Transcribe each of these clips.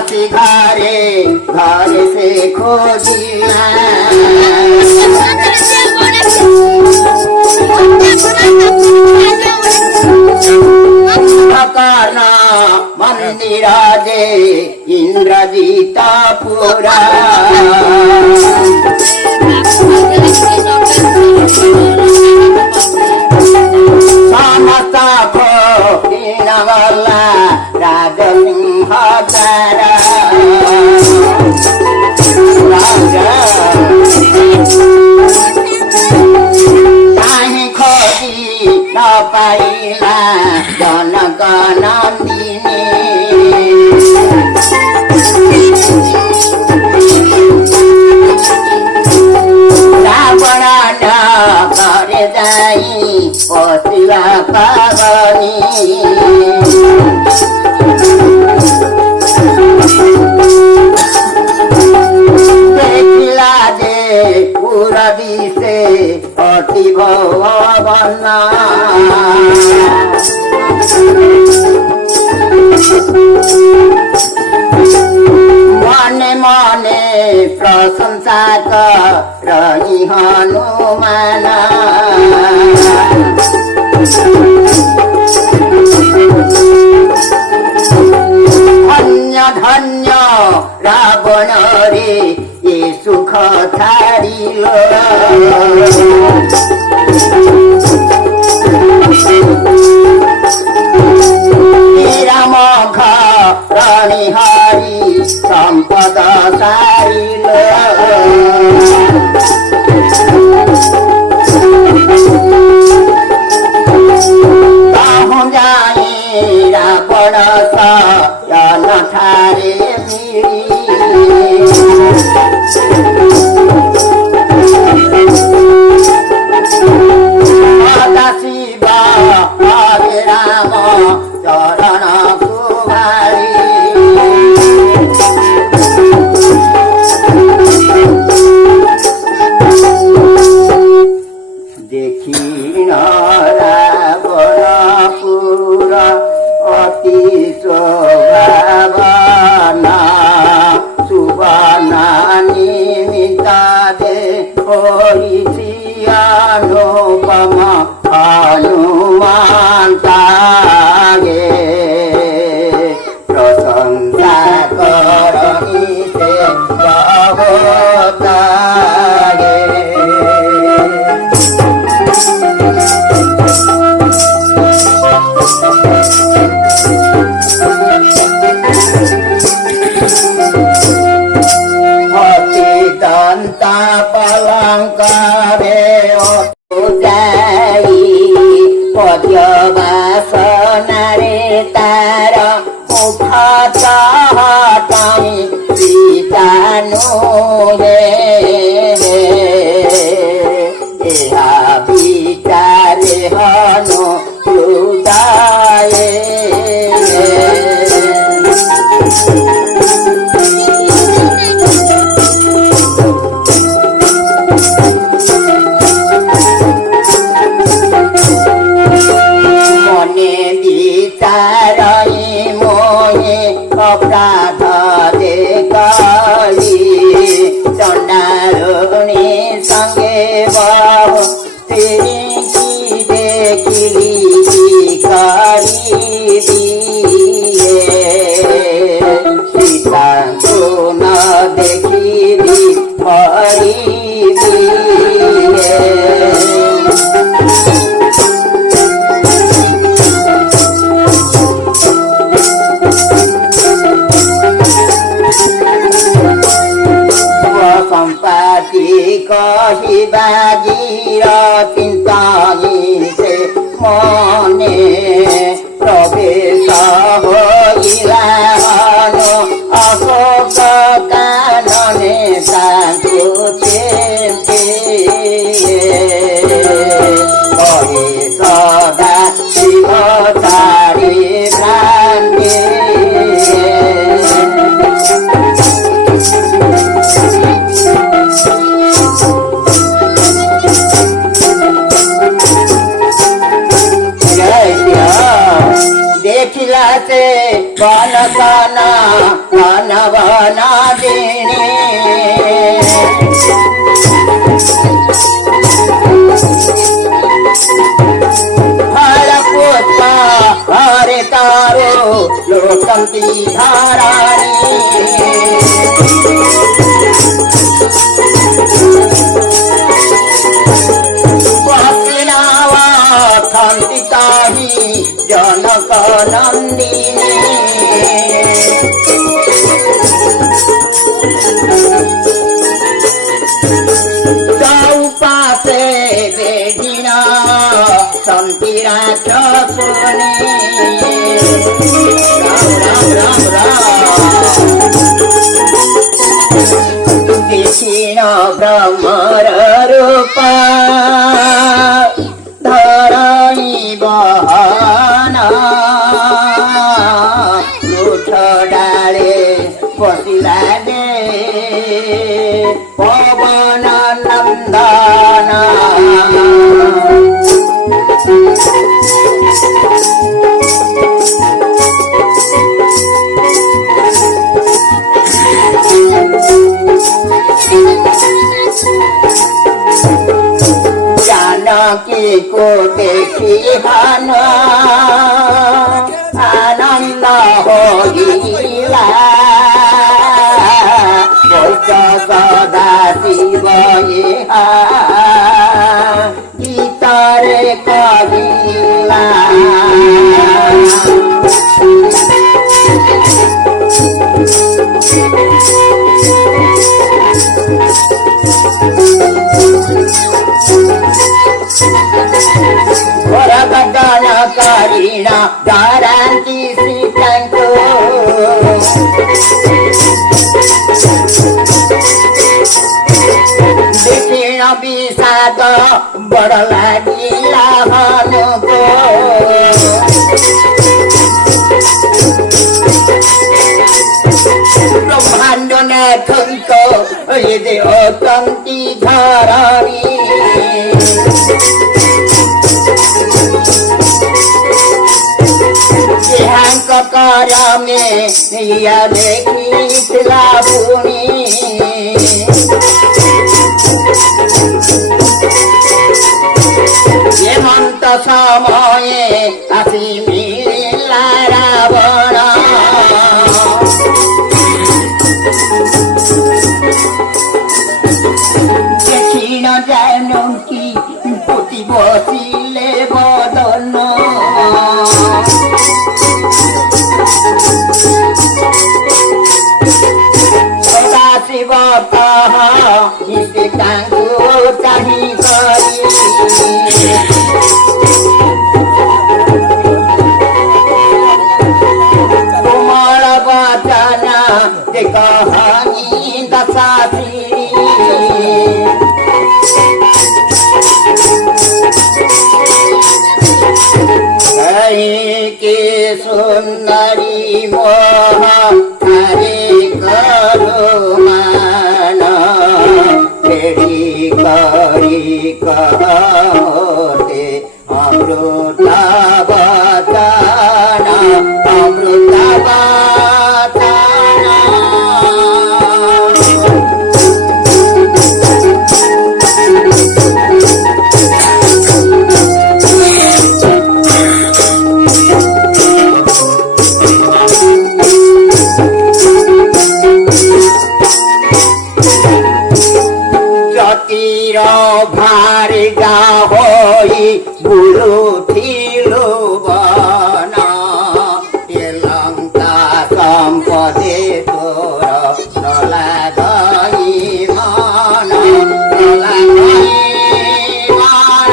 दासी घरे घरे से खोजिला कर्ण मंदिर दे इंद्रजीता पुरा समस्त खोला राजसिंह तारा काहे खोजी न पाइला जनक नन्दिनी रावण करे जाई पसिला पावनी देखिला जे पूरबी से अति भवन मने मने प्रशंसा करनी हनुमान धन्य धन्य रावण रे ये सुख छाड़िल राम घणी हरि संपद सारिल जाए रावण सयन ठारे मिली शिव हरे राम चरण सुभारी देखी रावणपुर अति शोभावना सुवना निमित्त दे अनुपम हनुमान तागे प्रशंसा करनी से तागे दंता पलंकारे जाई पद्यवासनारे तार मुख हटाई सीतानु ଏହା विचारे हनु हृदय मने विचारई मोहे अपराध देखी चंडारुणी संगे बहु देखिली करी सीता को न देखिली हरी संपाति कहिबा चिंताई से मने प्रवेश होइला अशोक कानने साधु कहे सदा शिव तारी भ्रांति देखिला से कन कन कन वनादिनी फल पुष्प हरे तारो लोकंती धाराणी बसिनावा खंडिताही जनक नंदिनी चौपासे बेढिना संतिरा चकुनी राम राम राम कृष्ण ब्रह्मर रूपा धरणी बहना लुठ डाले बसिला दे पवन नंदना जानकी को देखी हन आनंद होगिला सदा शिव गीतारे कहिला वरदान करीना गारंटी श्रीकांतो देखिन विषाद बड़ लागिला हमको ब्रह्मांड नाथंको ये अतंती धरणी देहांक कर में या देखिला बुनी हेमंत समये आसी मिलिला रावण देखिन जानकी पुति बसिले बदन शिव इसे कांगो चाही करी कोमल वचन जे कहानी दशासी के सुंदरी मोह हरे करो मान फेरी करी कहते अमृत बताना अमृत बताना भारी होई गुरु थिलो बना लंका संपदे तोर नलागई मान नलागई मान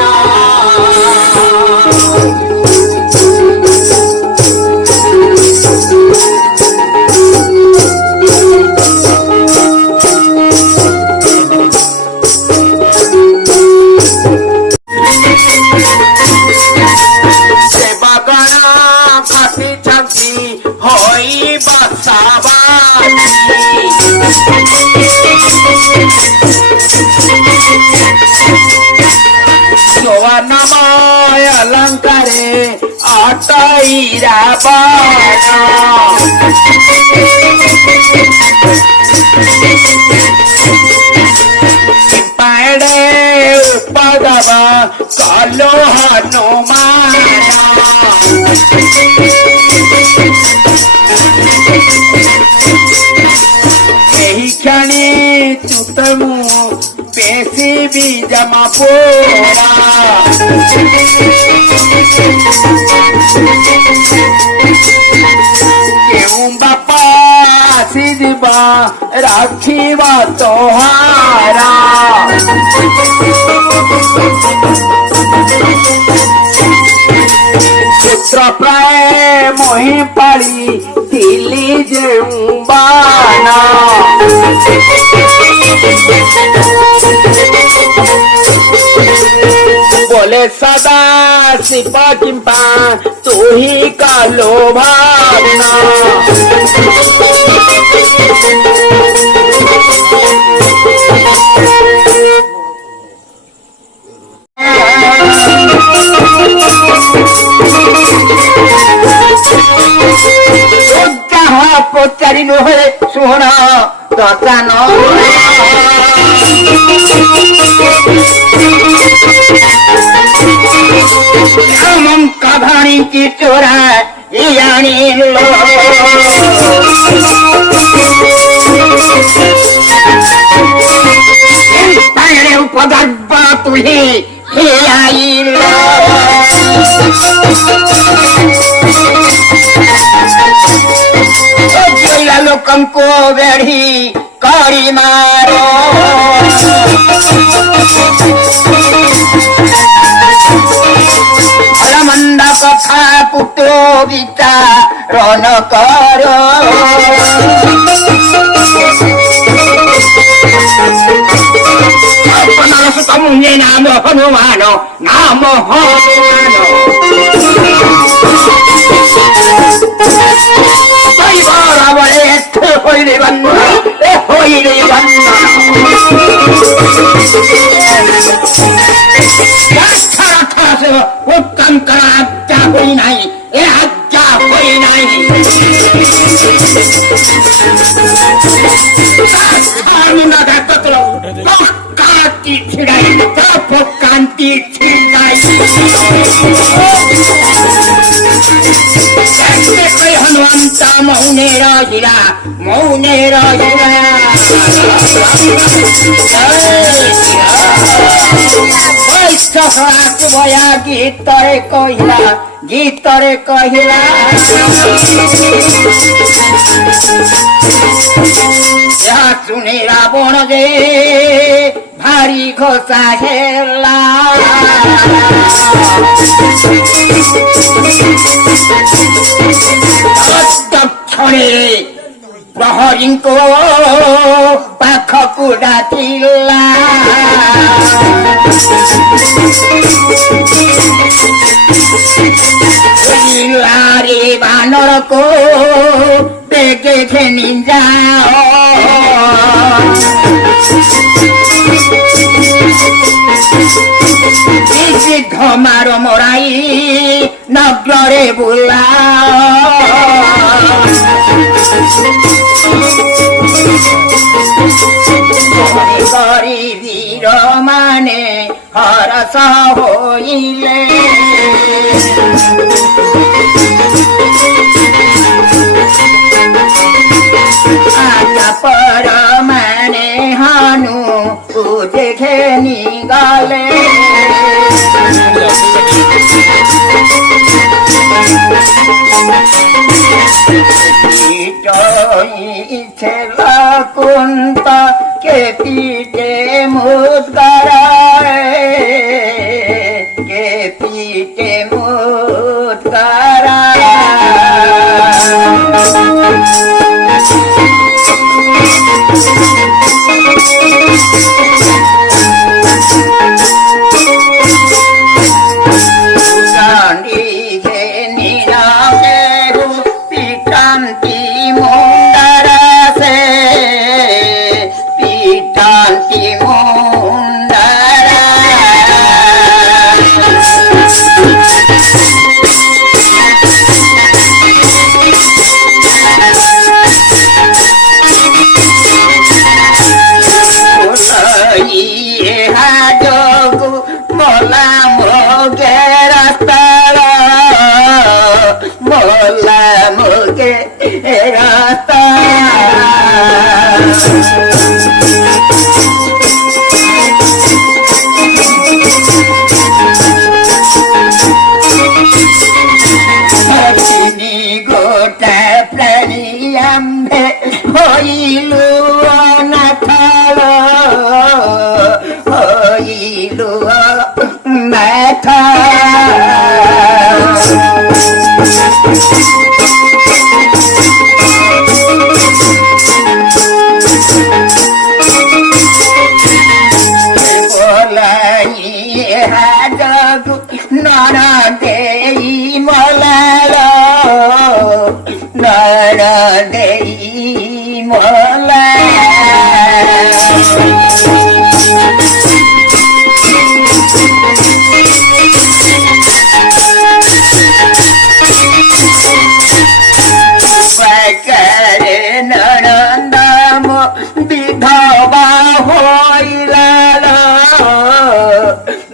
भुवनमय अलङ्कारे अटैरा बन पाडे उपदव कलो हनुमान एही क्षणी चुतमु पेशी भी जमा पोरा क्यों बापा सिजबा राखीवा तोहारा पुत्र प्राय मोहि पड़ी दिल्ली जेबाना बोले सदा सिपा किंपा तू ही का लोभाना पचारि नुहे सुन दर्शन हम कहानी की चोरा उपदर्भ तुहे लोकम को बेढ़ी करी मारो मंद कथा पुत्रो विचार न करो मुझे नाम हनुमान नाम हनुमान होइले बन्ना उत्तम करा आज्ञा हुई नहीं ए आज्ञा हुई नहीं कांति छिड़ाई कांति छिड़ाई हनुमंत मौने रहिला भया गीतरे कहिला सुने रावण जे भारी घोषा हेला दक्षिणे प्रहरी को पाखकु डाकिला रे बानर को बेगे घेनी जाओ घमार मराई नगरे बुलाओ करी वीर माने हरस होइले आजा पर माने हानु देखे नी गाले छेला कुंता के पीटे मुद्गराए के पीटे मुद्गराए शांति मुंडरा से তিনি গোটা প্রাণী আম্ভে হইল নাথাল হইল নাথা হাজগু নর দেই মলাল নর দেই মলা পাকরে নরন্দম বিধবা হইলাল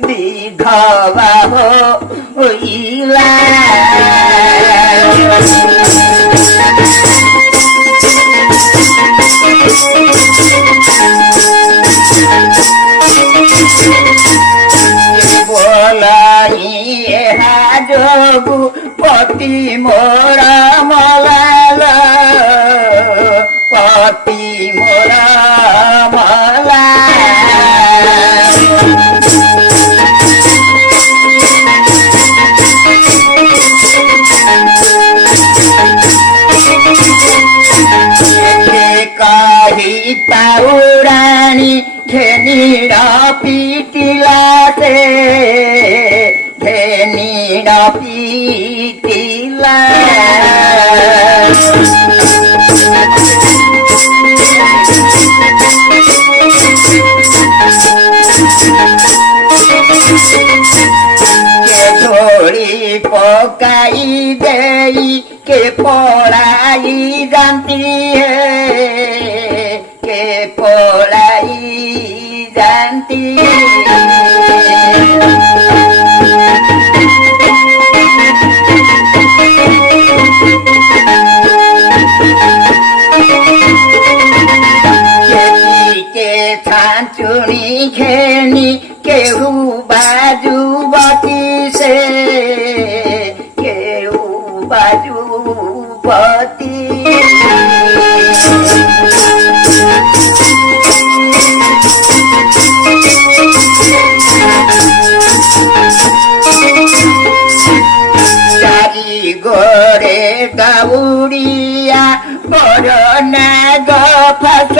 বিধবা হইলা বলাই হাজগু পতি মোরা মলাল পতি মোরা মলা কাহি পাউরাণী ঘেনির পিটিলা সে ঘেনির পিটিলা ধরি পকাই দেই কে পড়াই জানতি কে পড়াই জানতি কে ছাঁচুনি খেনি কেহু বাজু বতি সে কেহু বাজু বতি চারি গোরে দাউরিয়া বড় না গফাস